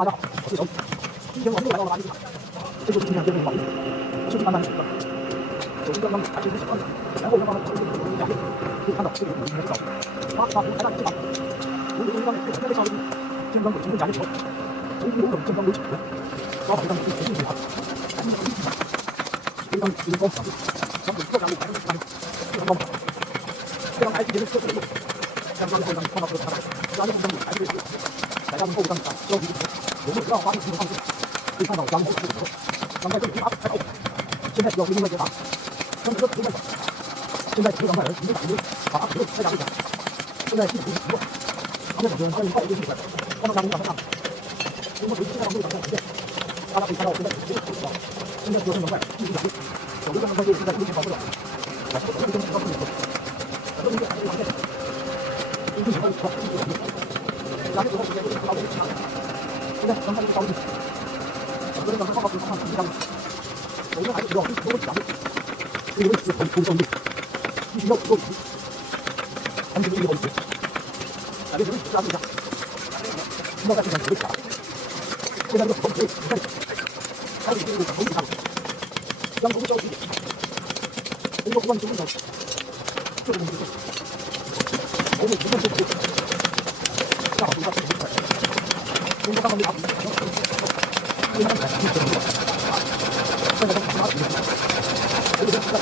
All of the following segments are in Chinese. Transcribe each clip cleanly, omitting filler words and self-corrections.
大家好，我是小雨。今天我们又来到了垃圾场，这就是今天的第二个保护。设计慢慢的转，首先刚刚还是一个小段子，然后让它们从这个中间可以看到这里有一个小它把台大一把，如果中间有这个稍微天光有从中夹一头，从五种天光有几个，抓好这张可以重新给它，这张是高强度，想给各家路还是非常高，这张台之前的测试以后，将刚后张放到这个台，加入这张还是可以再加上后张上消极有没有让发现这个放置，可以看到加入后的时候，刚才这里没打开后，现在需要另外一个打，将这个不再打，现在这张牌人已经打赢了，把它不再加入下，现在系统习惯，他们两个人关于号就进来，放到加入上上，通过随机现在往右上实现，大家可以看到现在这个图标，现在所有正门外继续打入，手榴弹关键是在目前保护了，来，手榴弹情况是如何？这个还是完全。进行后，继续打入。然后之后直接就是高度差，现在刚才就是高度，整个这个放到上去上，首先还是需要非常多的强度，这个位置是很重要的，必须要够力，安全第一个位置，改变位置加速一下，现在在这边有位置了，现在这个头可以在开始进入头顶上，将头消除，通过不断修正的，这个东西头尾不断修复。下好，下好，通过上面的打底，现在来，现在都打底，而且现在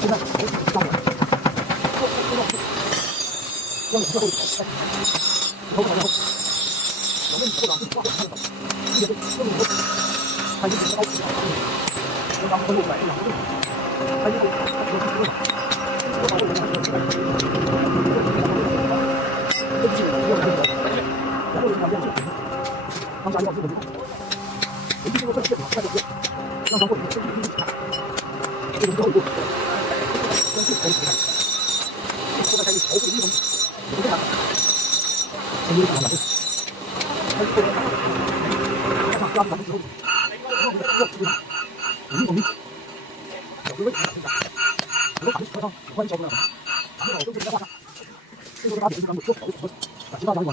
现在头底上面，让最后的头然后，我们后掌是挂在上面的，这个是更多，它一直高起来，刚刚分路来两个，它一直它只有一个，我把我的两个出来，这是我的这个。然后就看亮色，刚才要这个地方，我们经过这个再这个，让它过去，这个第一看，这个之后一步，先去头皮看，现在开始头部一分，你看，先一看两个，开始后边看，加上加上之后，然后这个地方，五公里，小个位置现在，我们打车上欢迎交通了，然后都是在画上，这个是它的地方，我做好的，其他张管。